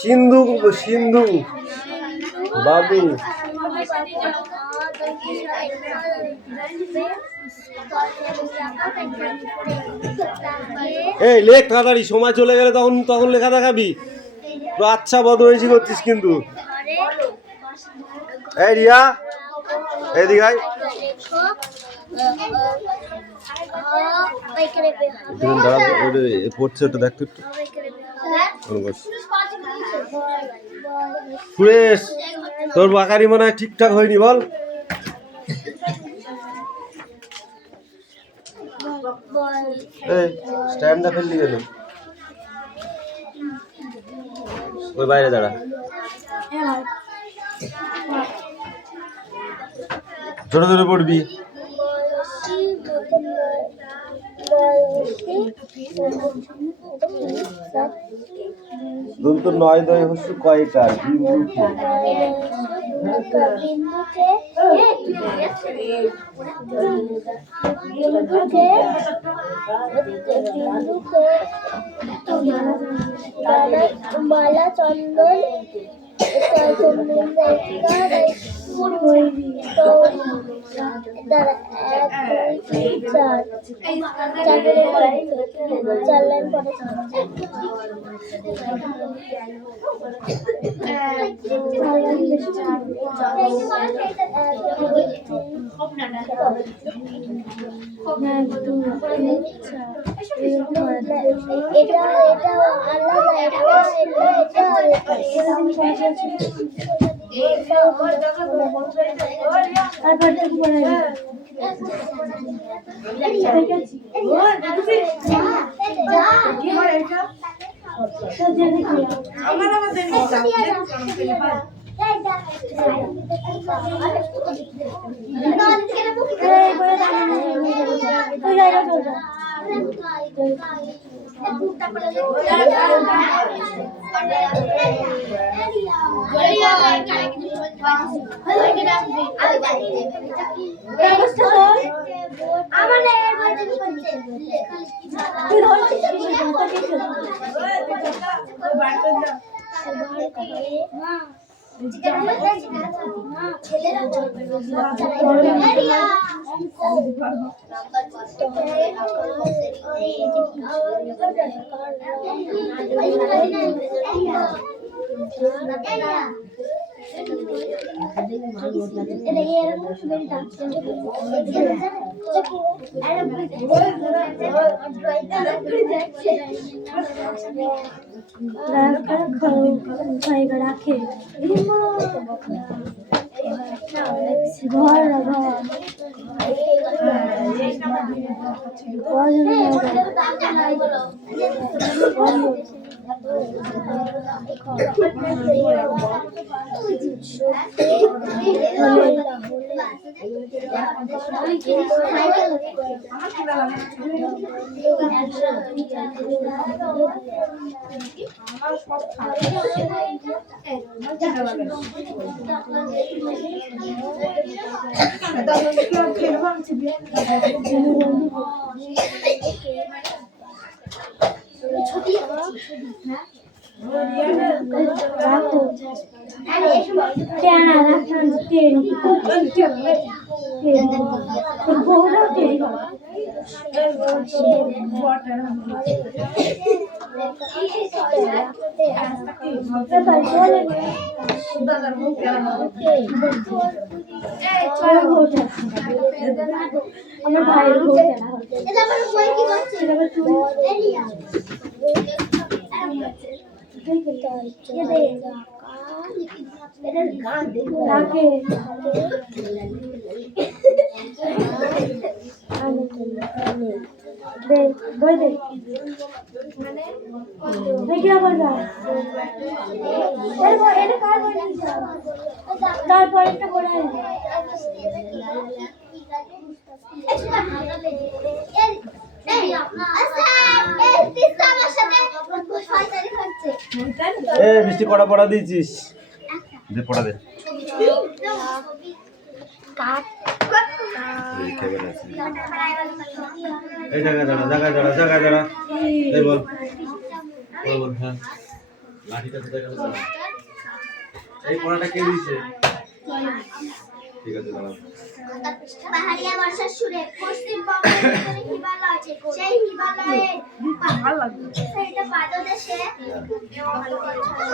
সিন্ধু সিন্ধু বাবু এই লেখ তাড়াতাড়ি, সময় চলে গেলে তখন তখন লেখা দেখাবি। তো আচ্ছা বদমাইশি করছিস কিন্তু। এই রিয়া এইদিকে আয়। পড়ছে ওটা দেখ তো একটু। সুরেশ তোর বাকারি মনে হয় ঠিকঠাক হয়নি, বল। স্ট্যান্ডটা ফেললি কেন? ওই বাইরে দাঁড়া, জোরে জোরে পড়বি। দন্ত নয় দয় হচ্ছে কয়কার বিন্দুকে মালা চন্দন চার লাইন পরে এটা এটা আলাদা, এটা এটা এটা রাখে ঘর আমার ভাইয়ের তারপর একটা এ বৃষ্টি কটা পড়া দিয়েছিস? দে পড়া দে। এই জায়গা দাঁড়া। এই বল হ্যাঁ। লাঠিটা কোথায় গেল? এই পড়াটা কে দিয়েছে? ঠিক আছে দাঁড়াও। পাহাড়িয়া বর্ষার সুরে পশ্চিমবঙ্গের ভিতরে হিমালয় আছে, সেই হিমালয়ে সেইটা পাদদেশে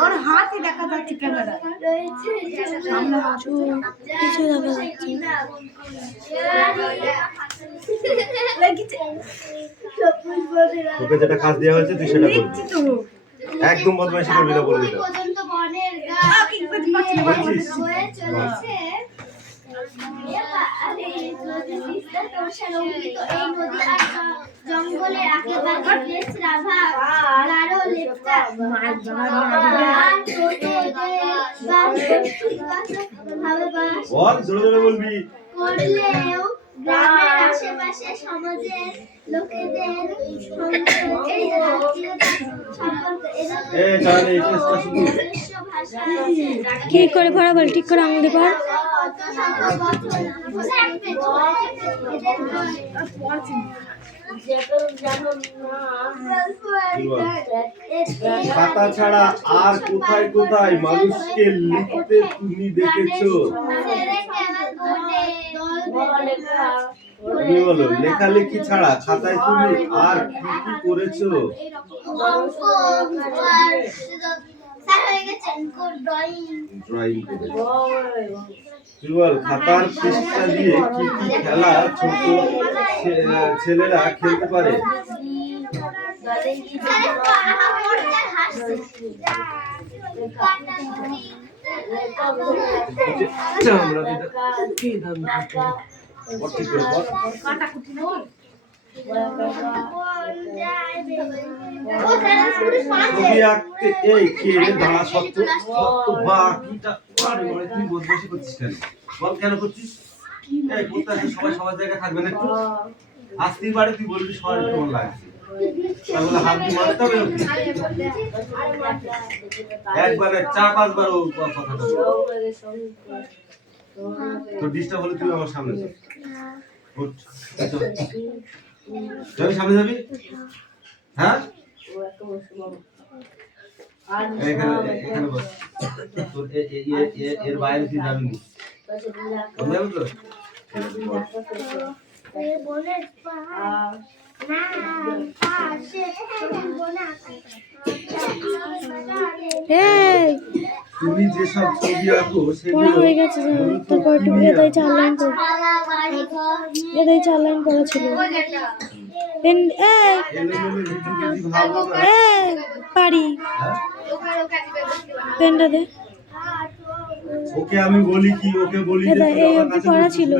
ওর হাতই দেখা যাচ্ছে ক্যামেরা রয়েছে সামনে কিছু দেখা যাচ্ছে তোকে যেটা কাজ দেওয়া হয়েছে তুই সেটা করবি। তো একদম বদমাইশি করবি না বলে দিলাম। পর্যন্ত বনের গাছ বলছিস? হয়ে চলেছে। জঙ্গলের আশেপাশে বেশ রাভা গারো লেপটা বল জোরে বলবি। করলেও গ্রামের আশেপাশে সমাজের লোকেদের কি করে পড়া বল ঠিক করে আঙুলে পড় খাতা ছাড়া আর কোথায় কোথায় মানুষকে লিখতে তুমি দেখেছো? তুমি বলো লেখালেখি ছাড়া খাতায় তুমি আর কি কি করেছো? ড্রয়িং করেছো। তুই বল খাতার পৃষ্ঠা দিয়ে কি কি খেলা ছোট ছেলেরা খেলতে পারে? ছবি আঁকতে এই কে দাঁড়া সত্য বাকিটা তুই বদমাশি করছিস কেন? বল কেন করছিস? এই করতে আসলে সবাই সবার জায়গায় থাকবে না একটু আসতেই পারে তুই বলবি সবার কেমন লাগছে তাহলে হাত দিয়ে মারতে হবে ওকে একবারে 4-5 বার ও কথাটা তো ডিস্টার্ব হলে তুই আমার সামনে চল উঠ যাবি সামনে যাবি হ্যাঁ এখানে বস তোর এর বাইরে তুই যাবি না যাবি তো তুমি যেসব ছবি আঁকো সেগুলো হয়ে গেছে তারপর একটু এদাই 4 লাইন পড় এদাই 4 লাইন পড়া ছিল পেন পারি পেনটা দে ওকে আমি বলি কি ওকে বলি যে এই অবধি পড়া ছিল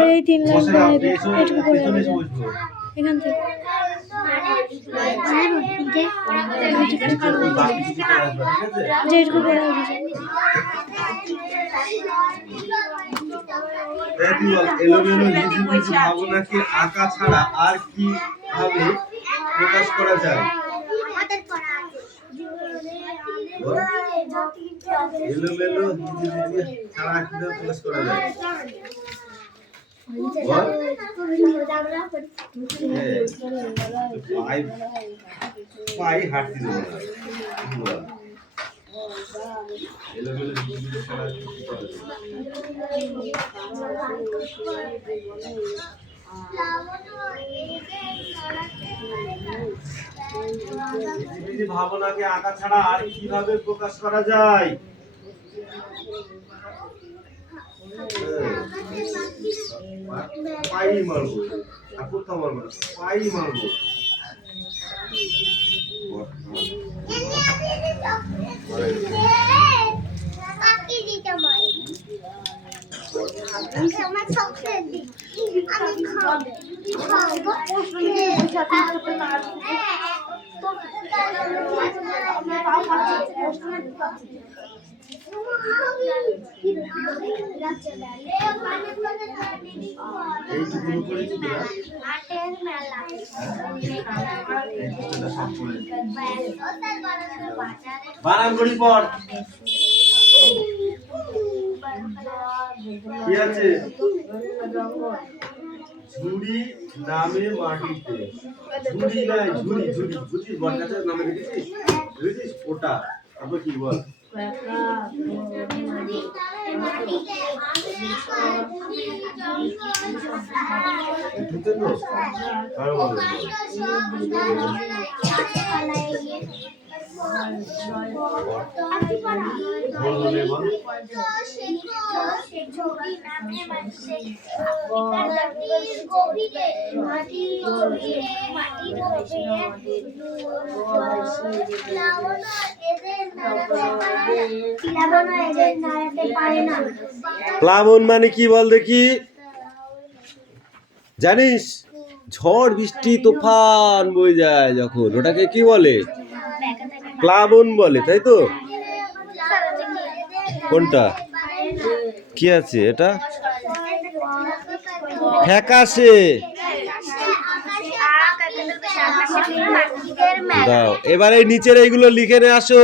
ওই 3 লাইন এইটুকু পড়ে এখান থেকে যেটুকু পড়া এলোমেলো হিজিবিজি ভাবনাকে আঁকা ছাড়া আর কি ভাবে প্রকাশ করা যায়? এলোমেলো হিজিবিজি ছাড়া কিভাবে প্রকাশ করা যায়? পাই হাঁটতে দেবো না এলোমেলো হিজিবিজি ছাড়া কি করা যায়? হিজিবিজি ভাবনাকে আঁকা ছাড়া আর কিভাবে প্রকাশ করা যায়? পাই মারবো আর কোথাও মারবো না পাই মারবো এইটুকুনো করেছি তোরা বানান করি পর কি আছে ঝুড়ি নামে মাটিতে ঝুড়ি নাই ঝুড়ি ঝুড়ি বুঝিস বট গাছের নামে দেখেছিস বুঝিস ওটা তারপর কি বল বুঝতে তো আরো বল প্লাবন মানে কি বল দেখি জানিস ঝড় বৃষ্টি তুফান বয়ে যায় যখন ওটাকে কি বলে প্লাবন বলে তাই তো কোনটা কি আছে এটা ফ্যাকাশে দাও এবারে নিচের এইগুলো লিখে নিয়ে আসো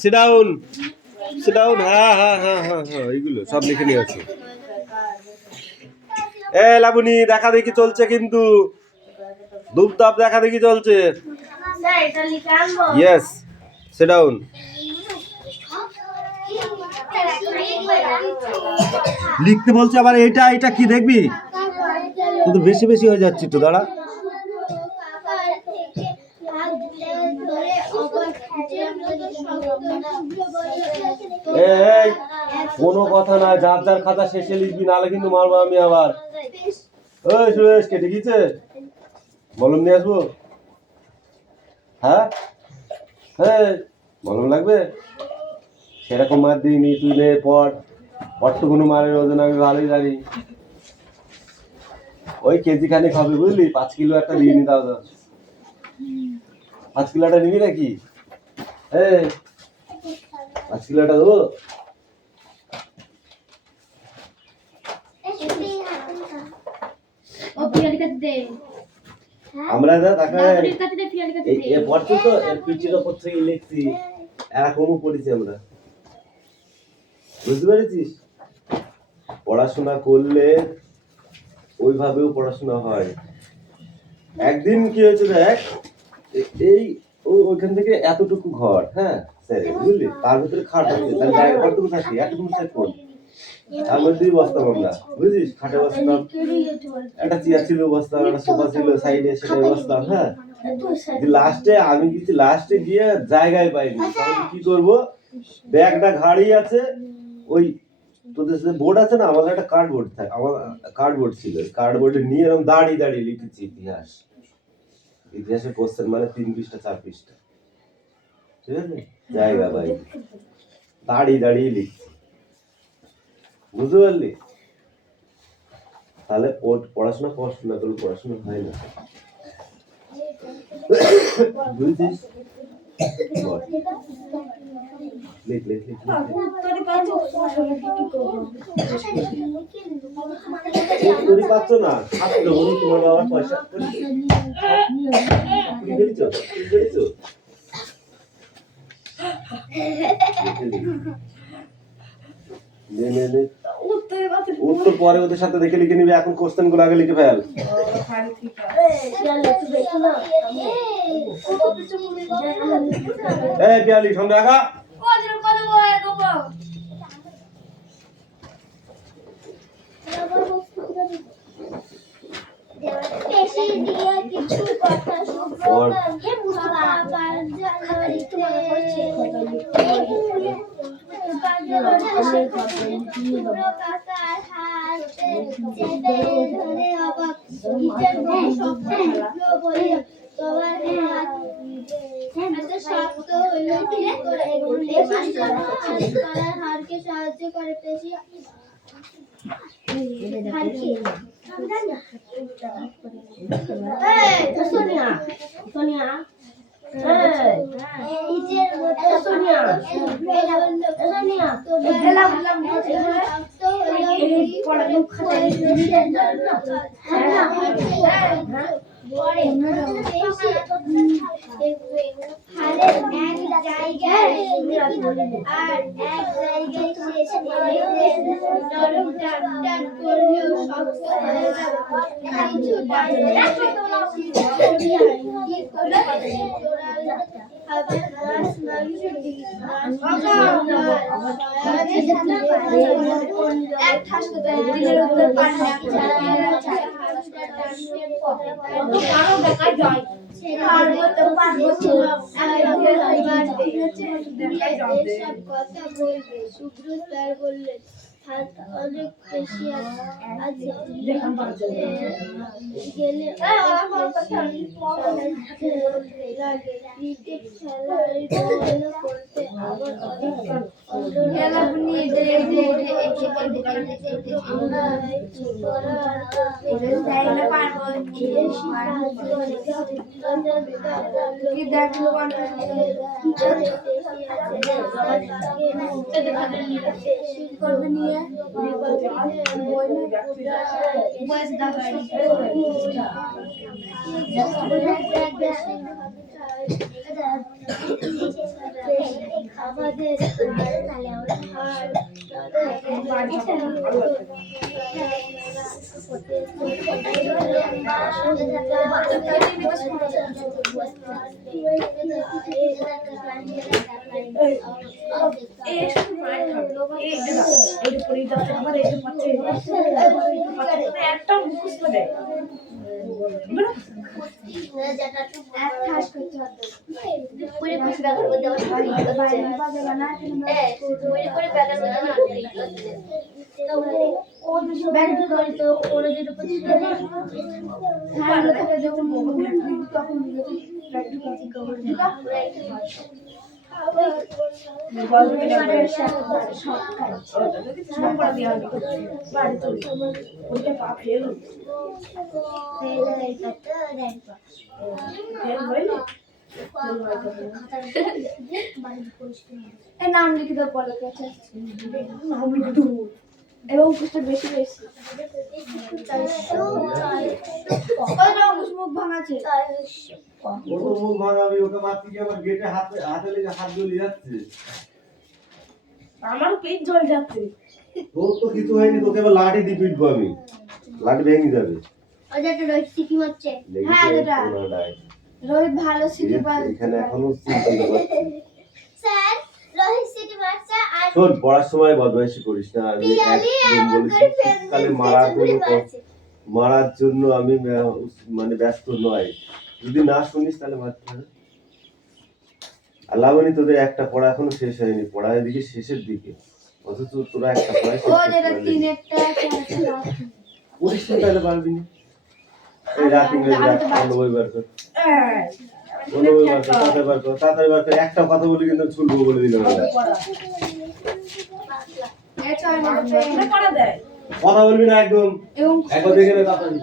সিডাউন সিডাউন হ্যাঁ হ্যাঁ হ্যাঁ হ্যাঁ হ্যাঁ এইগুলো সব লিখে নিয়ে আসো এ লাবণী দেখা দেখি চলছে কিন্তু ধূপধাপ দেখা দেখি চলছে ইয়েস সিডাউন লিখতে বলছে আবার এটা এটা কি দেখবি তো বেশি বেশি হয়ে যাচ্ছে তো দাঁড়া এই কোনো কথা না যার যার খাতা শেষে লিখবি নাহলে কিন্তু মারবো আমি আবার ওই সুরেশ কেটে গিয়েছে মলম নিয়ে আসবো হ্যাঁ হ্যাঁ মলম লাগবে সেরকম মার দিইনি তুই নে পট অট্টগুলো মারের ওজন আমি ভালোই জানি ওই কেজি খানিক হবে বুঝলি 5 কিলো একটা দিয়ে নি তাও 5 কিলোটা নিবি নাকি এই 5 কিলোটা দেবো আমরা না তাকায় এই পড়ছি তো এর পিছিয়ে উপর থেকে লিখছি এরকমও পড়েছি আমরা বুঝতে পেরেছিস পড়াশোনা করলে ওইভাবেও পড়াশোনা হয় একদিন কি হয়েছে দেখ এই ওইখান থেকে এতটুকু ঘর হ্যাঁ স্যার বুঝলি তার ভিতরে খাট আছে তার জায়গা কতটুকু থাকে এতটুকু স্যার কোন তার মধ্যেই বসতাম আমরা বুঝলিস খাটে বসতাম একটা চেয়ার ছিল বসতাম একটা সোফা ছিল সাইডে সেটাই বসতাম হ্যাঁ লাস্টে আমি কিছু লাস্টে গিয়ে জায়গায় পাইনি তাহলে কি করবো ব্যাগটা ঘাড়ি আছে ওই তোদের সাথে বোর্ড আছে না আমাদের একটা কার্ডবোর্ড থাকে আমার কার্ডবোর্ড ছিল কার্ডবোর্ডে নিয়ে এরকম দাঁড়িয়ে দাঁড়িয়ে লিখেছি ইতিহাসের কোশ্চেন মানে 3 পৃষ্ঠা 4 পৃষ্ঠা ঠিক আছে জায়গা ভাই দাঁড়িয়ে দাঁড়িয়ে লিখছি বুঝতে পারলি তাহলে পড়াশোনা কষ্ট না করলে পড়াশোনা হয় না বুঝছিস লিখ লিখ লিখ উত্তরই পাচ্ছ না হাতে দেবো তোমার বাবার পয়সা উত্তর পরে ওদের সাথে দেখে লিখে নিবি এখন কোশ্চেন গুলো আগে লিখে ফেল এই পিয়ালি সঙ্গে আগা সাহায্য করে পেশি সোনিয়া সোনিয়া শুভ্র স্যার বললেন হাত অনেক বেশি আছে গেলে লাগে ক্রিকেট খেলা করতে আবার আমাদের একটা মুখস্থ দেয় নাম লিখে দেবো পরে এবং কিছু বেশি বেশি মুখ ভাঙাছে ওর তো মুখ ভাঙাবি, ওকে মারতে গিয়ে আবার গেটে হাতে লেগে হাত জ্বলে যাচ্ছে। আমারও পেট জ্বল যাচ্ছে। তোর তো কিছু হয়নি, তোকে এবার লাঠি দিয়ে পিটবো আমি, লাঠি ভেঙে যাবে। রোহিত সিটি মারছে। হ্যাঁ দাদা রোহিত ভালো সিটি মারছে। এখানে এখনো সিটি মারছে। স্যার রোহিত সিটি মারছে আর শোন, পড়ার সময় বদমাইশি করিস না। আমি একদম বলেছি শীতকালে মারার জন্য আমি মানে ব্যস্ত নয়। যদি না শুনিস তাহলে মারতে হবে। আর লাবণী, তোদের একটা পড়া এখনো শেষ হয়নি, পড়া এদিকে শেষের দিকে, অথচ তোরা একটা পড়াই শেষ করতে পারলি না। পড়িস না তাহলে পারবি না। এই রাত ইংরেজি বই বার কর, বই বার কর, তাড়াতাড়ি বার কর। একটা কথা বলি কিন্তু ছুলবো বলে দিলাম। কথা বলবি না একদম, একবার দেখে নে তাড়াতাড়ি।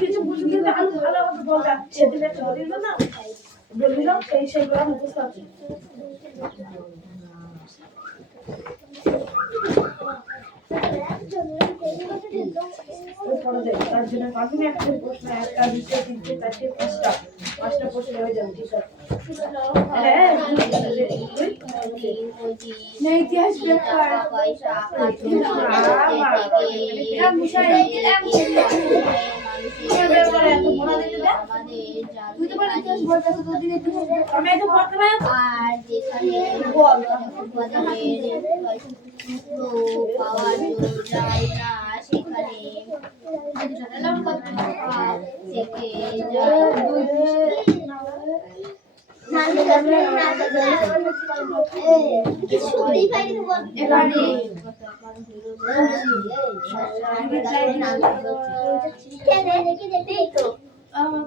কিছু বুঝতে না বললাম সেই মুখস্থ আছে। তার জন্য আমি একটা প্রশ্ন, একটা দুটো তিনটে চারটে পাঁচটা প্রশ্ন হয়ে যাবে। ঠিক আছে ইতিহাস আমি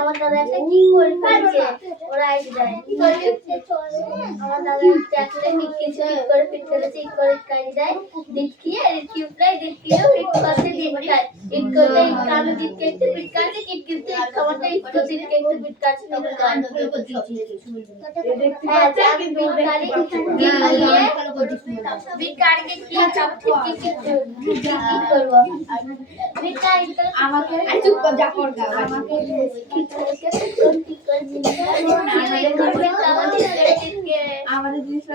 আমার দাদা একটা কি করে ফেলছে ওরা এসে যায় কি করে আমার দাদা একটা মিটকেছে পিট করে ঠিক করে কাটি দেয় দেখিয়ে কিউপ্লাই দেখিয়ে পিট করতে দিয়ে খায় পিট করতে কালো দিকে একটু পিট কাটে কিটকিতে খাবারটা একটু দিকে একটু পিট কাটে তবে গান হ্যাঁ আমি পিট কাটি পিট কাটি কি চাপ ঠিক কি করব পিট কাটি আমাকে চুপ কর যা কর আমাকে কি করে আমাদের জিনিস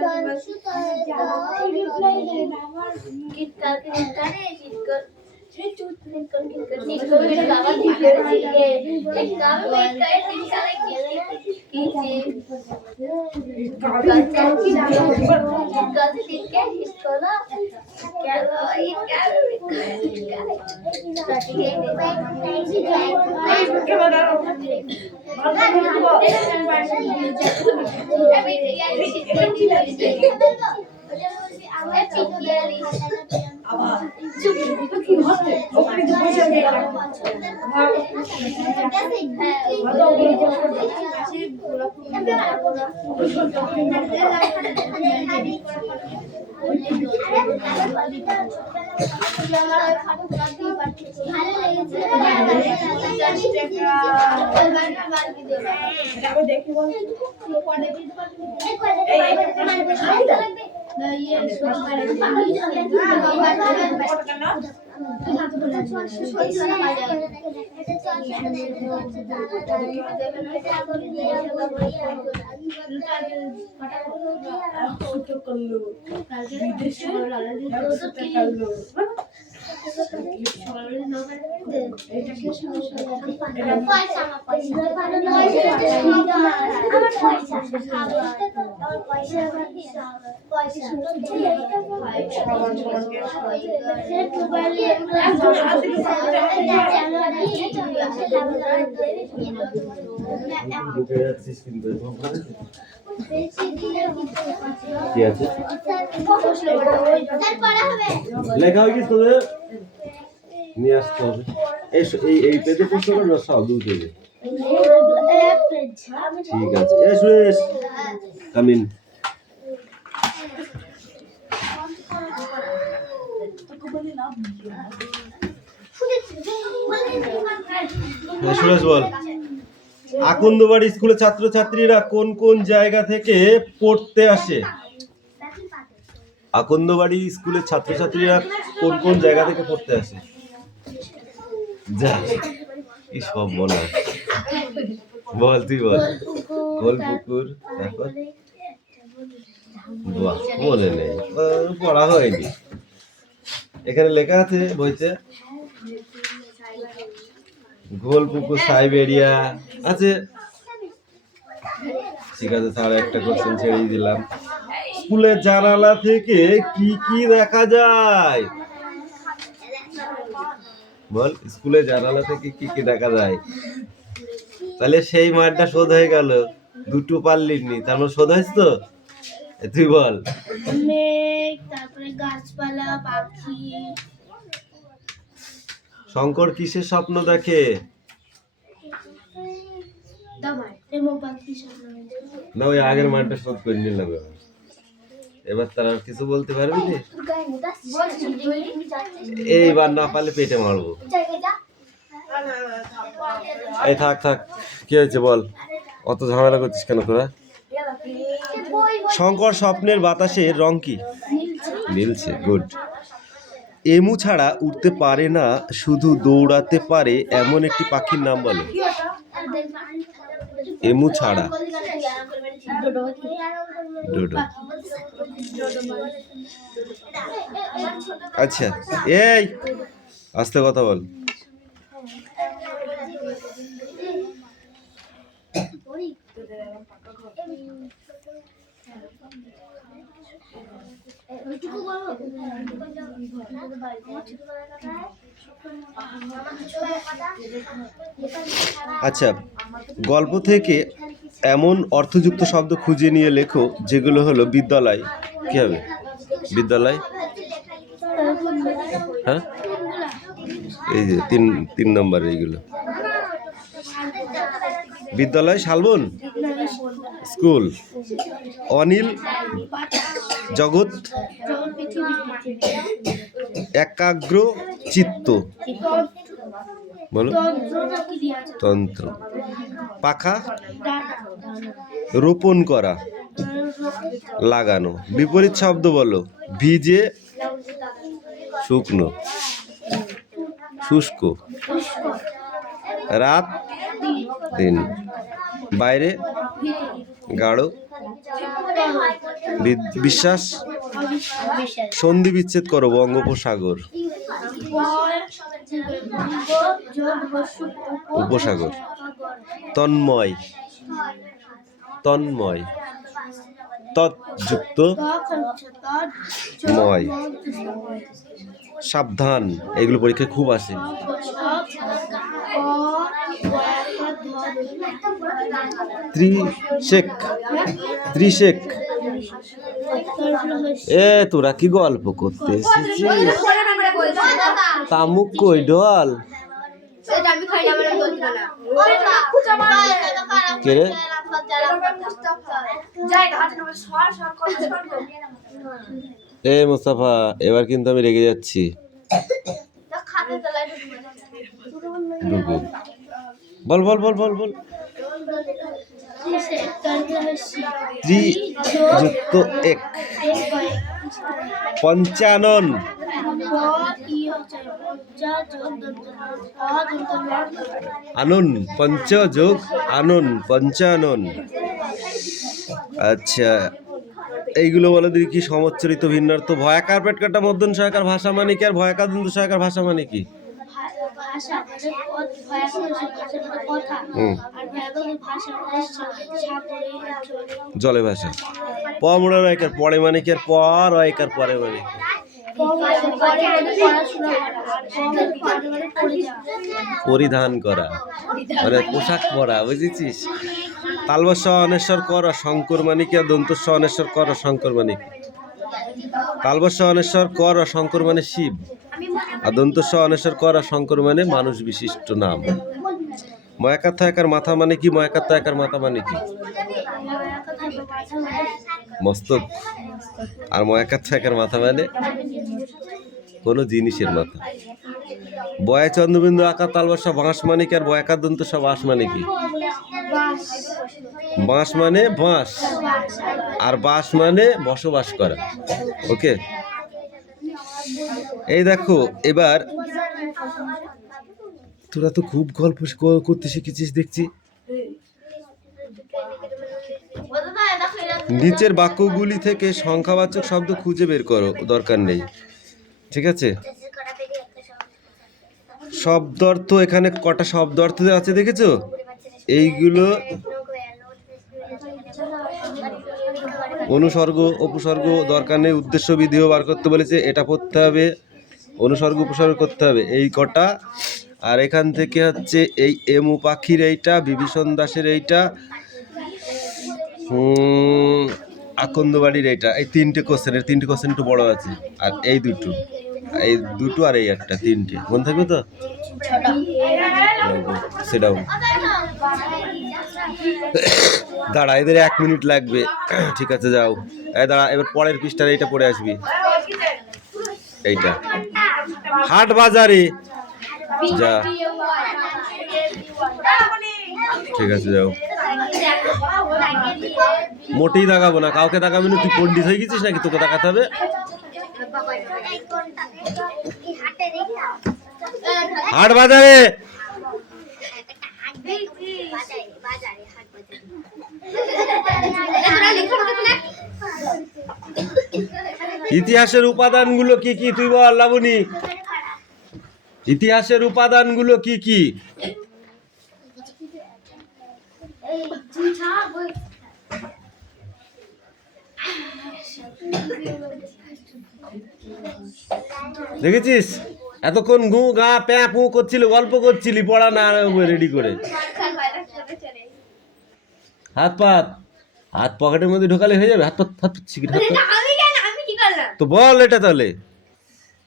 কি আছে লেখা হয়ে গেছে তোদের নিয়ে আসতে হবে এই পেজে প্রশ্ন করে না সব 2 পেজে ঠিক আছে সুরেশ কাম ইন সুরেশ বল আকন্দবাড়ি স্কুলের ছাত্রছাত্রীরা কোন কোন জায়গা থেকে পড়তে আসে আকন্দবাড়ি স্কুলের ছাত্রছাত্রীরা কোন কোন জায়গা থেকে পড়তে আসে যা কি সব বলা বল তুই বল গোলপুকুর তারপর বাহ মনে নেই পড়া হয়নি এখানে লেখা আছে বইতে গোলপুকুর সাইবেরিয়া আছে ঠিক আছে স্যার একটা কোশ্চেন ছেড়ে দিলাম স্কুলের জানালা থেকে কি কি দেখা যায় বল স্কুলের জানালা থেকে কি কি দেখা যায় তাহলে সেই মাঠটা শোধ হয়ে গেল দুটো পারলিনি তার মানে শোধ হয়েছে তো তুই বল মেঘ তারপরে গাছপালা পাখি শঙ্কর কিসের স্বপ্ন দেখে না ওই আগের মাঠটা শোধ করে নিলাম এবার তারা কিছু বলতে পারবি না এইবার না পারলে পেটে মারবো এই থাক থাক কি হয়েছে বল অত ঝামেলা করছিস কেন তোরা শঙ্কর স্বপ্নের বাতাসের রং কি নীলছে গুড এমু ছাড়া উঠতে পারে না শুধু দৌড়াতে পারে এমন একটি পাখির নাম বলো এমু ছাড়া ডোডো আচ্ছা এই আস্তে কথা বল আচ্ছা গল্প থেকে এমন অর্থযুক্ত শব্দ খুঁজে নিয়ে লেখো যেগুলো হলো বিদ্যালয় কি হবে বিদ্যালয় হ্যাঁ, এই যে তিন নম্বর এইগুলো। বিদ্যালয় শালবন স্কুল, অনিল, জগৎ, একাগ্র চিত্ত, বলো তন্ত্র, পাখা, রোপণ করা, লাগানো। বিপরীত শব্দ বলো। ভিজে শুকনো, শুষ্ক, রাত দিন, বাইরে গাঢ়, বিশ্বাস, সন্ধি বিচ্ছেদ করো, বঙ্গোপসাগর, উপসাগর, তন্ময়, তন্ময়, তৎযুক্ত ময়, সাবধান, এগুলো পরীক্ষায় খুব আসে। ত্রিশেক, ত্রিশেক। এ তোরা কি গল্প করতে এসেছিস? তামুক কই ডল কে রে? এ মোস্তাফা, এবার কিন্তু আমি রেগে যাচ্ছি। বল বল বল বল বল। ত্রিযুক্ত এক, পঞ্চানন, আনন, পঞ্চ যোগ আনন, পঞ্চানন। আচ্ছা, এইগুলো বলে দিই কি? সমচ্চরিত ভিন্নার্থ, ভয়াকার পেট কাটা মধ্যন সহায়কার ভাষা মানে কি, আর ভয়াকার দন্ত সহায়কার ভাষা মানে কি? জলে ভাষা। পমড়া রয়কার পড়ে মানে কি, আর পর রয়কার পরে মানে কি? পরিধান করা মানে পোশাক পরা, বুঝেছিস? তালবস্য অনেশ্বর কর শঙ্কর মানে কি, আর দন্তস্ব অনেশ্বর কর শঙ্কর মানে কি? তালবস্য অনেশ্বর কর শঙ্কর মানে শিব, আর দন্তস্ব অনেশ্বর কর শঙ্কর মানে মানুষ বিশিষ্ট নাম। ময়াকার থয়াকার মাথা মানে কি? ময়াকার থয়াকার মাথা মানে কি? মস্তক। আর ময়াকার থয়াকার মাথা মানে কোনো জিনিসের মাথা। বয়া চন্দ্রবিন্দু আকার তালবস্য বাঁশ মানে কি, আর বয়াকার দন্তস্ব বাঁশ মানে কি? বাঁশ মানে বাঁশ, আর বাস মানে বসবাস করা। ওকে, এই দেখো এবার তোরা তো খুব গল্প করতে শিখেছিস দেখছি। নিচের বাক্যগুলি থেকে সংখ্যাবাচক শব্দ খুঁজে বের করো, দরকার নেই, ঠিক আছে? শব্দার্থ, এখানে কটা শব্দার্থ আছে দেখেছো? এইগুলো অনুসর্গ উপসর্গ দরকার নেই, উদ্দেশ্য বিধিও বার করতে বলেছে, এটা পড়তে হবে, অনুসর্গ উপসর্গ করতে হবে, এই কটা। আর এখান থেকে হচ্ছে এই এমু পাখির এইটা, বিভীষণ দাসের এইটা, আকন্দবাড়ির এইটা, এই তিনটে কোশ্চেন একটু বড় আছে। আর এই দুটো আর এই একটা, তিনটে মনে থাকবে তো? সেটাও দাঁড়া, এদের 1 মিনিট লাগবে, ঠিক আছে যাও। দাঁড়া, এবার পরের পৃষ্ঠার এইটা পড়ে আসবি, এইটা। হাট বাজারে যা, ঠিক আছে যাও। মোটেই তাকাবো না, কাউকে তাকাবি না। তুই পণ্ডিত হয়ে গেছিস নাকি তোকে তাকাতে হবে? হাট বাজারে ইতিহাসের উপাদানগুলো কি কি তুই বল লাবণী? ইতিহাসের উপাদানগুলো কি কি? দেখেছিস এতক্ষণ গু গা প্যা পু করছিল, গল্প করছিলি, পড়া না রেডি করে। হাত পকেটের মধ্যে ঢোকালে হয়ে যাবে? হাত শিখে তো বল এটা তাহলে।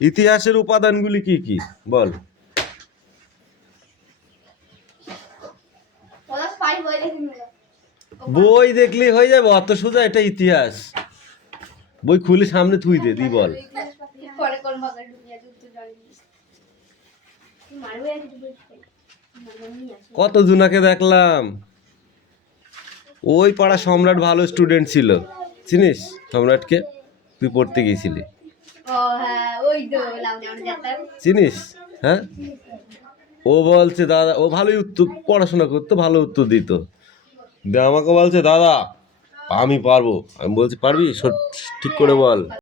ইতিহাসের উপাদানগুলি কি কি বল? বই দেখলেই হয়ে যাবে, অত সোজা? এটা ইতিহাস। বই খুলে সামনে থুই দে, দি বল। কত জুনাকে দেখলাম। ওই পাড়া সম্রাট ভালো স্টুডেন্ট ছিল, চিনিস সম্রাটকে? তুই পড়তে গিয়েছিলি, চিনিস? হ্যাঁ, ও বলছে দাদা, ও ভালোই উত্তর পড়াশোনা করতো, ভালো উত্তর দিত। আমাকে বলছে দাদা আমি পারবো। আমি বলছি পারবি, ঠিক করে বল।